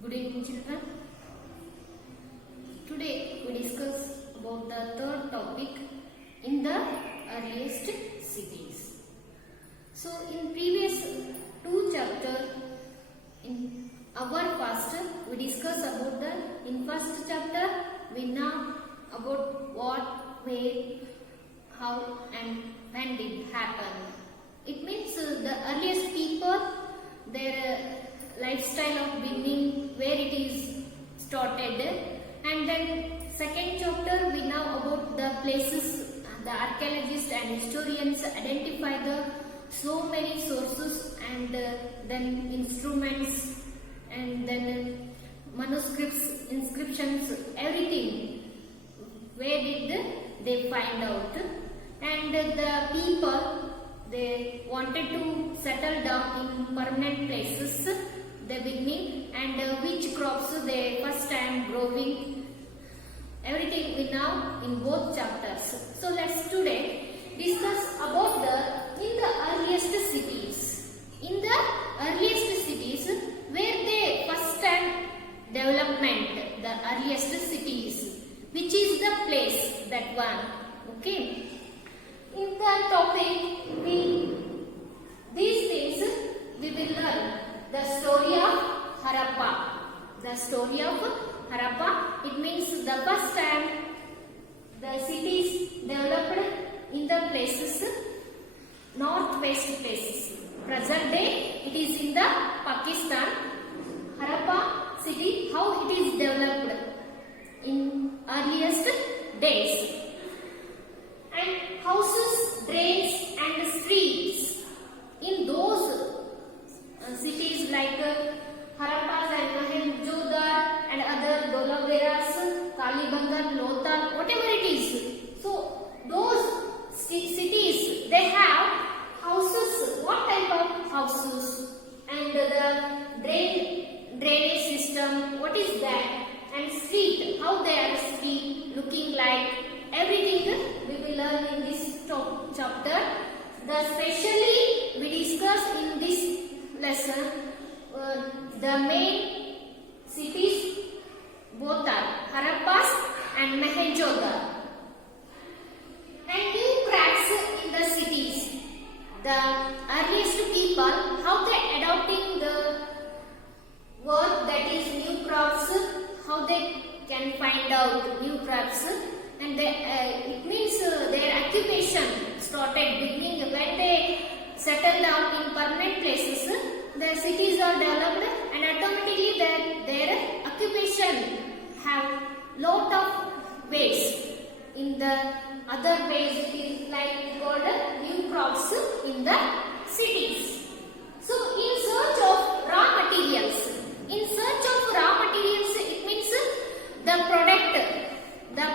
Good evening, children. Today we discuss about the third topic in the earliest cities. So, in previous two chapters, in our past, we discussed about in first chapter we know about what, where, how, and when did happen. It means the earliest people, their lifestyle of beginning, where it is started, and then second chapter we know about the places. The archaeologists and historians identify the so many sources and then instruments and then manuscripts, inscriptions, everything. Where did they find out? And the people, they wanted to settle down in permanent places, the beginning, and which crops they first time growing. Everything we know in both chapters. So let's today discuss about in the earliest cities. In the earliest cities, where they first time development, the earliest cities, which is the place, that one. Okay. In the topic, these things we will learn the story of Harappa. The story of Harappa, it means the first time the cities developed in the places, northwest places. Present day, it is in the Pakistan. Harappa city, how it is developed in earliest days. And houses, drains and streets in those cities like Harappas and Mohenjo-daro and other Dholaveras, Kalibangan, Lothal, whatever it is. So those cities, they have houses. What type of houses? And the drainage system, what is that? And street, how they are street looking like. Everything we will learn in this chapter. Especially we discuss in this lesson the main cities, both are Harappas and Mohenjo-daro. And new crafts in the cities. The earliest people, how they adopting the work, that is new crafts, how they can find out new crafts. And it means their occupation started beginning when they settle down in permanent places. Their cities are developed and automatically their occupation have lot of ways. In the other ways, it is like called new crops in the cities. So, in search of raw materials. In search of raw materials, it means the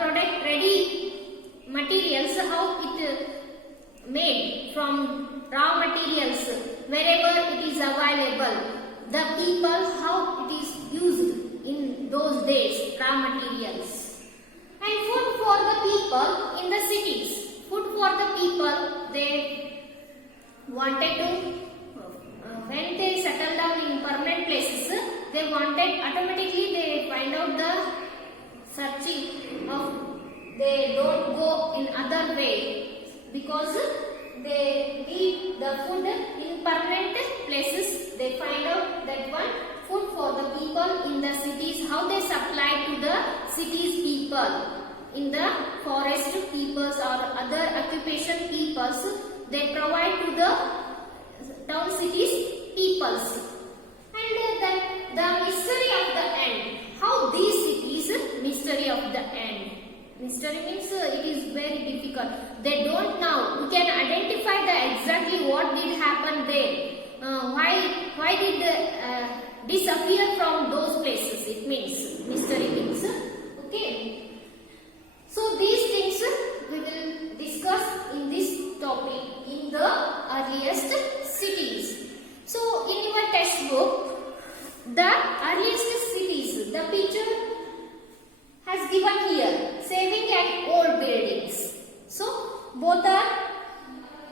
product ready materials, how it made from raw materials, wherever it is available. The people, how it is used in those days, raw materials. And food for the people in the cities. Food for the people, they wanted to, when they settle down in permanent places, they wanted, automatically they find out the searching of, they don't go in other way because they need the food in permanent places. They find out that one food for the people in the cities, how they supply to the cities people. In the forest peoples or other occupation peoples, they provide to the town cities peoples. And the mystery of the end. How these cities, mystery of the end. Mystery means it is very difficult. They don't know. We can identify the exactly what did happen there. Why did they disappear from those places? It means mystery means. Okay. So these things we will discuss in this topic in the earliest cities. So in your textbook, the earliest cities, the picture has given here, saving at old buildings. So both are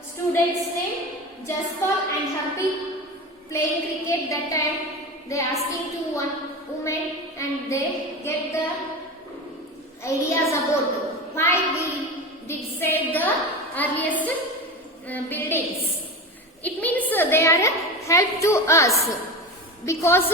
students' name, Jaspal and Harpreet, playing cricket that time they asking to one woman and they get the ideas about why we did say the earliest buildings. It means they are a help to us because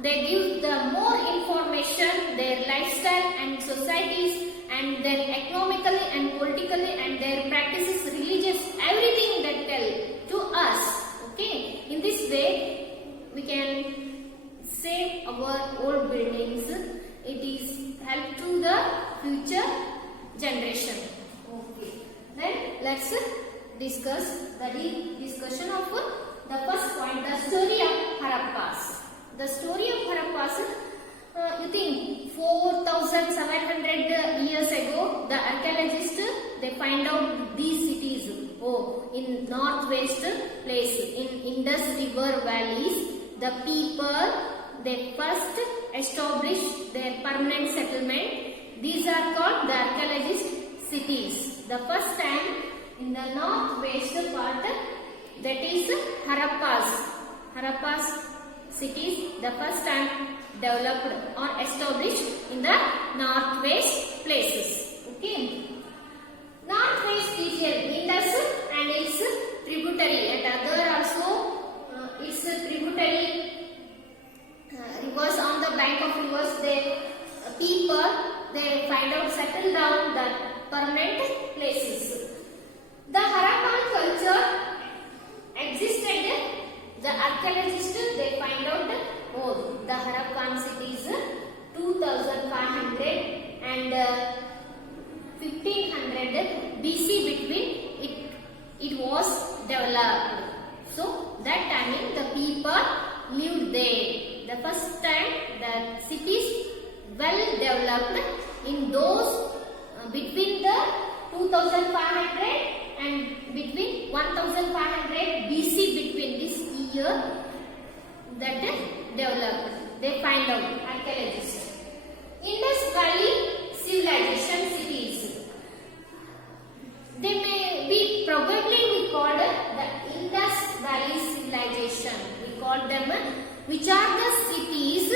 they give the more information, their lifestyle and societies and their economically and politically and their practices, religious, everything that tell to us. Okay, in this way we can save our old buildings. It is help to the future generation. Okay, then let's discuss the discussion of the first point, the story of Harappas. The story of Harappas, you think 4,700 years ago, the archaeologists they find out these cities. Oh, in northwest place, in Indus River valleys, the people they first established their permanent settlement. These are called the archaeologist cities. The first time in the northwest part, that is Harappas cities, the first time developed or established in the northwest places. Okay, northwest region, Indus and its tributary, and other also its tributary rivers, on the bank of rivers, they people they find out settle down the permanent places. The Harappan culture existed. The archaeologists they find out the Harappan cities 2500 and 1500 BC between it was developed. So that timing the people lived there. The first time the cities well developed in those between the 2500 and between 1500 BC, between this year that developed. They find out, archaeologists. Indus Valley civilization cities. They may be probably we called the Indus Valley civilization. We call them which are the cities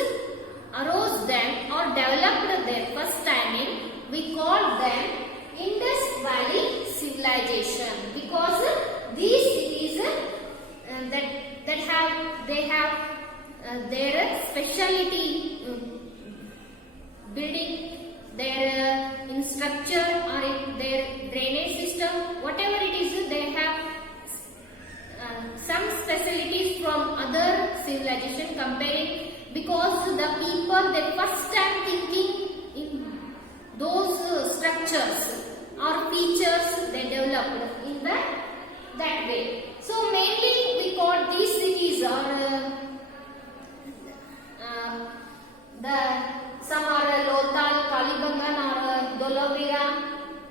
arose them or developed their first timing. We call them Indus Valley civilization because these cities they have their speciality building, their in structure or in their drainage system, whatever it is, they have some specialties from other civilization comparing, because the people they first time thinking in those structures or features they developed in that way. So mainly we call these cities or some are Lothal, Kalibangan or Dholavira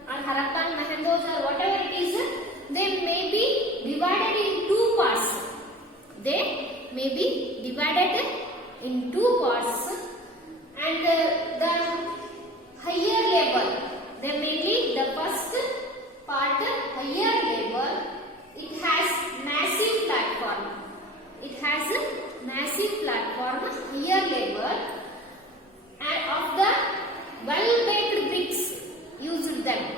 or Harappan, Mohenjo-daro, whatever it is, they may be divided in two parts. They may be divided in two parts, and the higher level, they mainly the first part, higher level, it has massive platform. It has a massive platform, higher level, and of the well-baked bricks used there,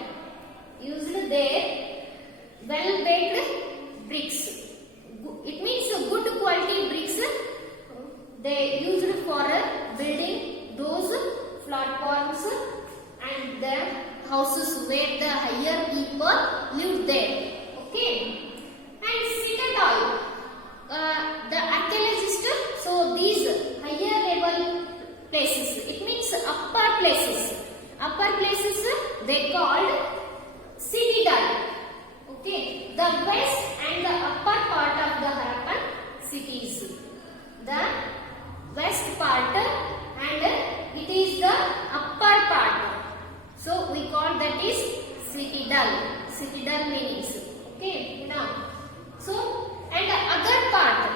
well-baked bricks. It means good quality bricks they used for building those platforms and the houses where the higher people lived there. Okay. And citadel, the archaeologists, so these higher level places, it means upper places. Upper places they called citadel. Okay, the west and the upper part of the Harappan cities. The west part and it is the upper part. So we call that is citadel. Citadel meanings. Okay, now. So, and the other part,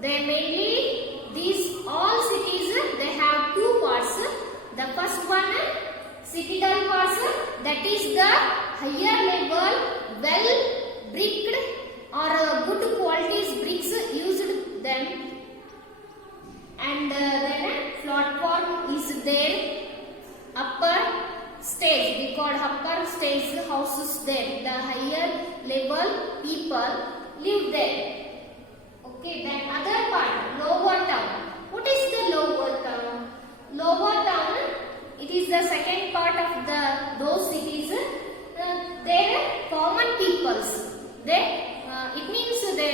they mainly, these all cities, they have two parts. The first one, citadel parts, that is the higher level, well bricked or good qualities bricks used them their upper stage. We call upper stage houses there. The higher level people live there. Okay, then other part, lower town. What is the lower town? Lower town, it is the second part of those cities. They are common peoples. It means the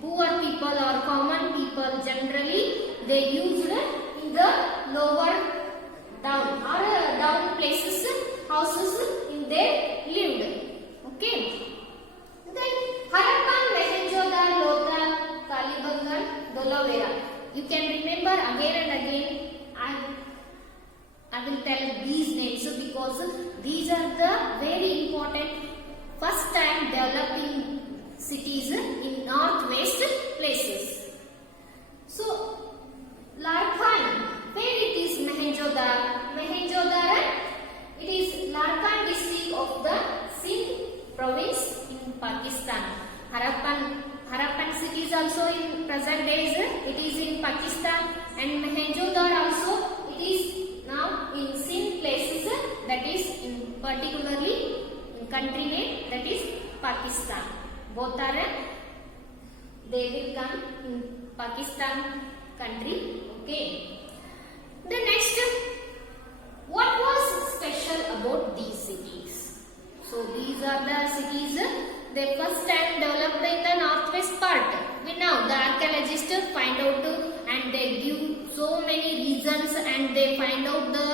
poor people or common people generally they used in the lower down or down places, houses in they lived. Okay. Then Harappan, Mohenjo-daro, Lodha, Kalibangan, Dholavira. You can remember again and again. I will tell these names because these are the very important first time developing cities in northwest places. So, Larkhan, where it is Mohenjo-daro? Mohenjo-daro, it is Larkhan district of the Sindh province in Pakistan. Harappan cities also in present days it is in Pakistan, and Mohenjo-daro also it is now in Sindh places, that is in particularly in country name, that is Pakistan. Both are they will come in Pakistan country. Okay. The next, what was special about these cities? So these are the cities they first time developed in the northwest part. We now the archaeologists find out and they give so many reasons and they find out the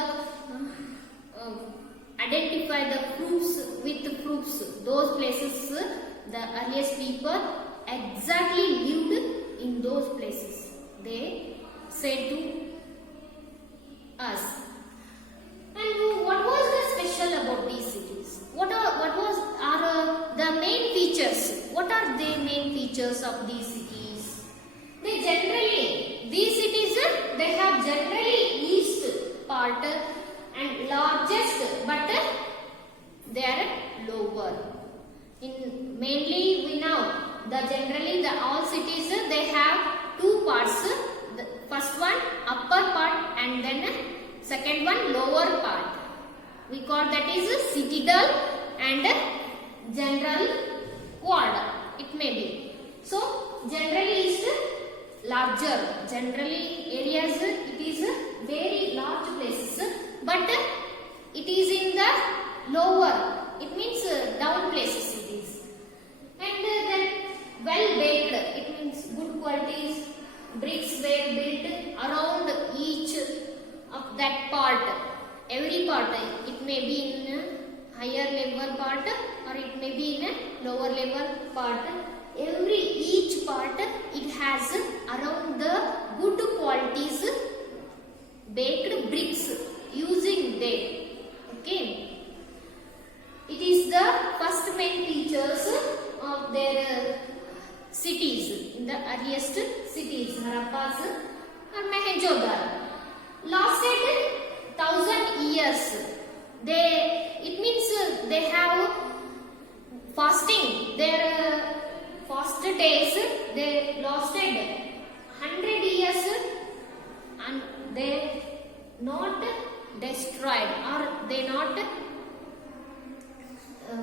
identify the proofs with proofs. Those places the earliest people exactly lived in those places. They said to us. And what was the special about these cities? What are the main features? What are the main features of these cities? These cities they have generally east part and largest, but they are lower. In mainly we know generally all cities they have two parts. The first one upper part and then second one lower part. We call that is citadel and general ward. It may be. So generally is larger. Generally areas it is very large places, but it is in the lower. It means down places it is. And then well baked. It means good qualities. Bricks were built around each of that part. Every part, it may be in a higher level part or it may be in a lower level part. Each part it has around the good qualities baked bricks using them. Okay. It is the first main features of their cities, in the earliest cities, Harappas or Mohenjo-daro. Lasted 1,000 years. It means they have fasting. Their fast days they lasted 100 years and they not destroyed or they not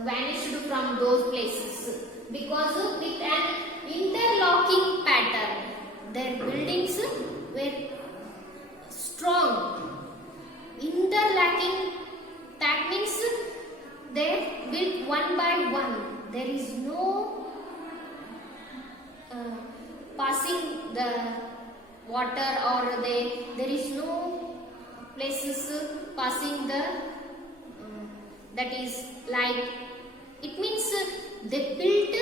vanished from those places because with an interlocking pattern their buildings were strong. Interlocking, that means they built one by one. There is no passing the water or there is no places passing the that is like it means they built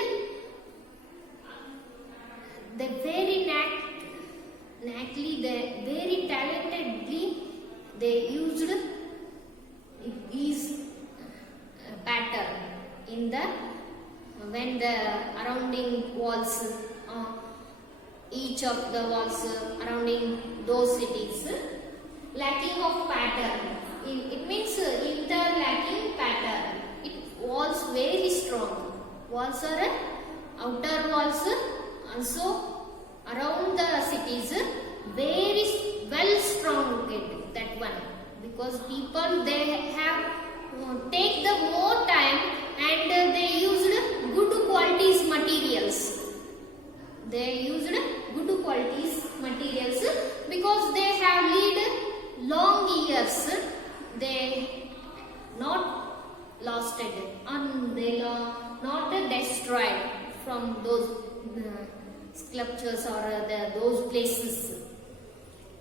the very very talentedly they used these pattern in the when the surrounding walls each of the walls surrounding those cities lacking of pattern. It means interlacking pattern. It walls very strong. Walls are outer walls also around the cities very well strong that one. because they have take the more time and they used good qualities materials. They used good qualities materials because they have lead long years. They not lost it and they not destroyed from those sculptures or those places.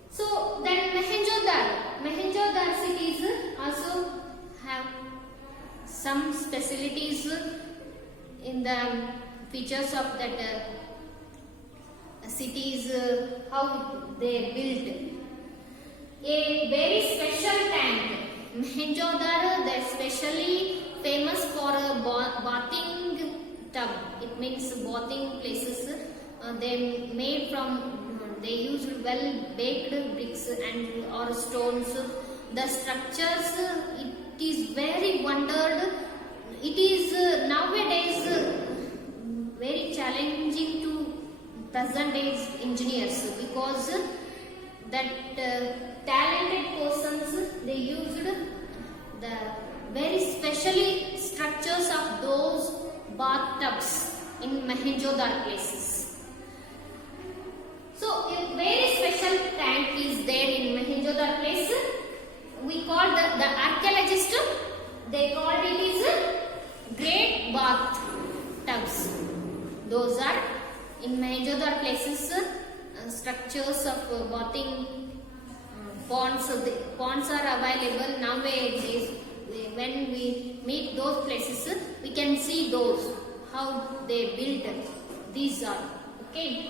So then Mohenjo-daro cities also have some specialties in the features of that cities, how they built. A very special tank. Mohenjo-daro, they are specially famous for a bathing tub. It means bathing places. They made from, they used well baked bricks and or stones. The structures, it is very wondered. It is nowadays very challenging to present days engineers because that talented persons, they used the very specially structures of those bathtubs in Mohenjo-daro places. So a very special tank is there in Mohenjo-daro place. We call the archaeologist, they called it is great bath tubs. Those are in Mohenjo-daro places structures of bathing ponds. Ponds are available nowadays. When we meet those places, we can see those how they built. These are okay.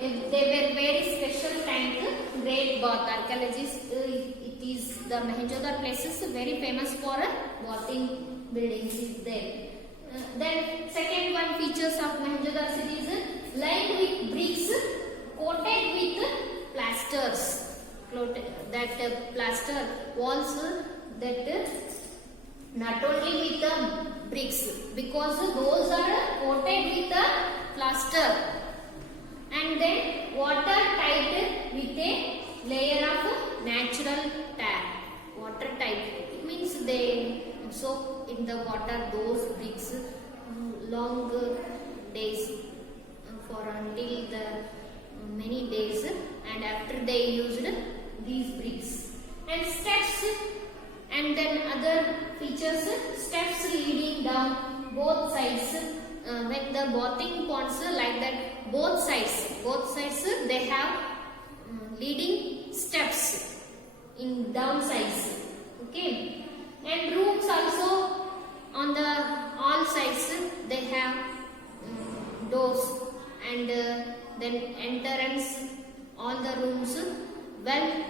They were very special tank, great bath. Archaeologists, it is the Mohenjo-daro places very famous for bathing buildings is there. Then second one features of Mohenjo-daro city is lined with bricks, coated with plasters. That plaster walls that not only with the bricks, because those are coated with the plaster and then water tight with a layer of natural tar. Water tight, it means they soak in the water those bricks long days for until the many days, and after they used these bricks and steps, and then other features, steps leading down both sides. When the bathing ponds like that, both sides they have leading steps in down sides. Okay, and rooms also on the all sides they have doors, and then entrance all the rooms well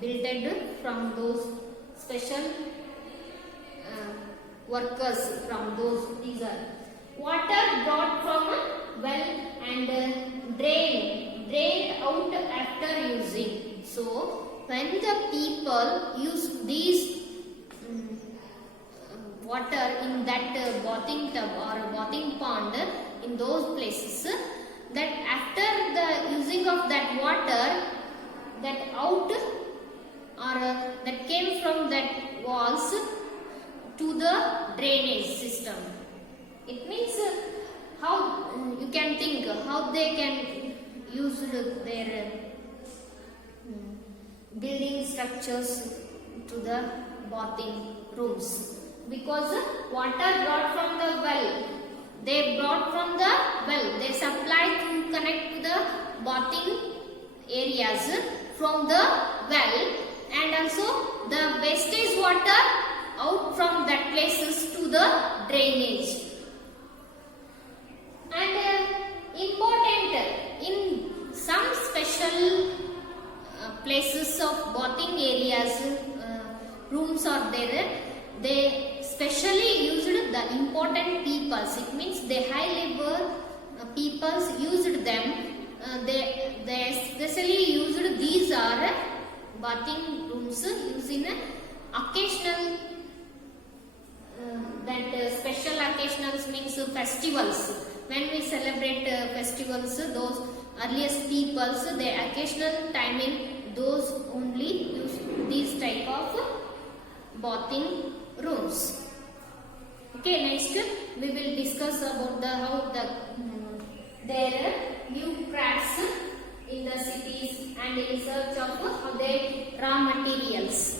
built from those special workers from those. These are water brought from a well and drained out after using. So when the people use these water in that bathing tub or bathing pond in those places, that after the using of that water, that out or that came from that walls to the drainage system. It means how you can think how they can use their building structures to the bathing rooms, because water brought from the well, they brought from the well, they supply to connect to the bathing areas from the well, and also the wastage water out from that places to the drainage. And important in some special places of bathing areas, rooms are there, they specially used the important peoples. It means the high level peoples used them. They especially used these are bathing rooms used in occasional that special occasionals means festivals. When we celebrate festivals, those earliest peoples, they occasional timing those only use these type of bathing rooms. Okay, next we will discuss about the how the there are new crafts in the cities and in search of their raw materials.